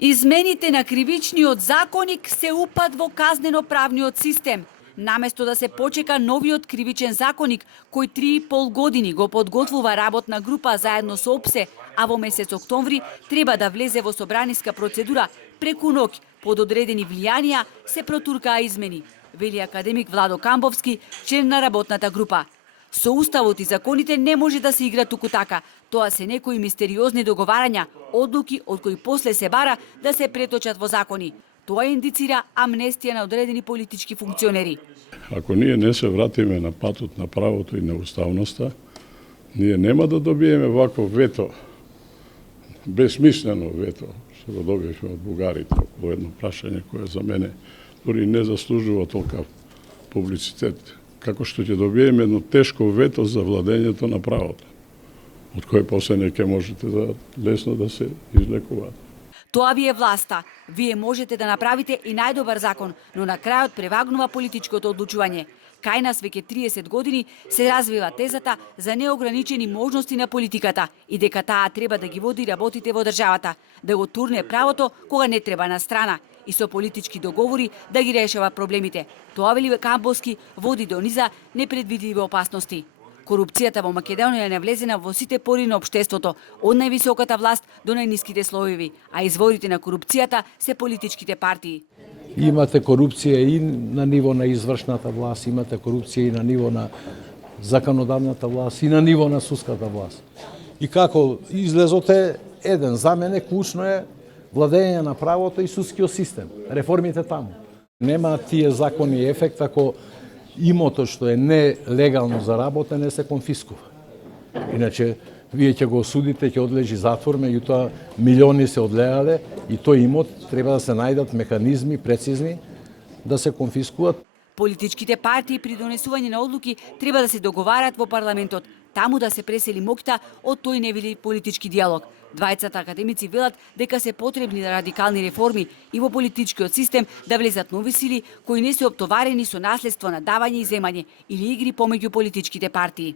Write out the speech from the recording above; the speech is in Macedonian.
Измените на кривичниот законник се упад во казнено-правниот систем. Наместо да се почека новиот кривичен законник, кој 3,5 години го подготвува работна група заедно со ОПСЕ, а во месец октомври треба да влезе во собраниска процедура, преку ноќ под одредени влијанија се протуркаа измени, вели академик Владо Камбовски, член на работната група. Со уставот и законите не може да се игра туку така. Тоа се некои мистериозни договарања, одлуки од кои после се бара да се преточат во закони. Тоа индицира амнестија на одредени политички функционери. Ако ние не се вратиме на патот на правото и на уставноста, ние нема да добиеме вакво вето, безсмислено вето, што го добивме од бугарите околу едно прашање кое за мене дури не заслужува толкав публицитет, како што ќе добиеме едно тешко вето за владењето на правото, од кое после не ќе можете да лесно да се излекувате. Тоа ви е власта. Вие можете да направите и најдобар закон, но на крајот превагнува политичкото одлучување. Кај нас веќе 30 години се развива тезата за неограничени можности на политиката и дека таа треба да ги води работите во државата, да го турне правото кога не треба на страна и со политички договори да ги решава проблемите. Тоа, вели Камбовски, води до низа непредвидливи опасности. Корупцијата во Македонија не влезена во сите пори на општеството, од највисоката власт до најниските слоеви, а изворите на корупцијата се политичките партии. Имате корупција и на ниво на извршната власт, имате корупција и на ниво на законодавната власт, и на ниво на судската власт. И како излезот е еден, за мене клучно е владење на правото и судскиот систем, реформите таму. Нема тие закони ефект ако имото што е нелегално заработено не се конфискува. Иначе, вие ќе го осудите, ќе одлежи затвор, меѓутоа милиони се одлеале и тој имот треба да се најдат механизми прецизни да се конфискуваат. Политичките партии при донесување на одлуки треба да се договарат во парламентот, таму да се пресели моќта од тој невидлив политички диалог. Двајцата академици велат дека се потребни радикални реформи и во политичкиот систем да влезат нови сили кои не се оптоварени со наследство на давање и земање или игри помеѓу политичките партии.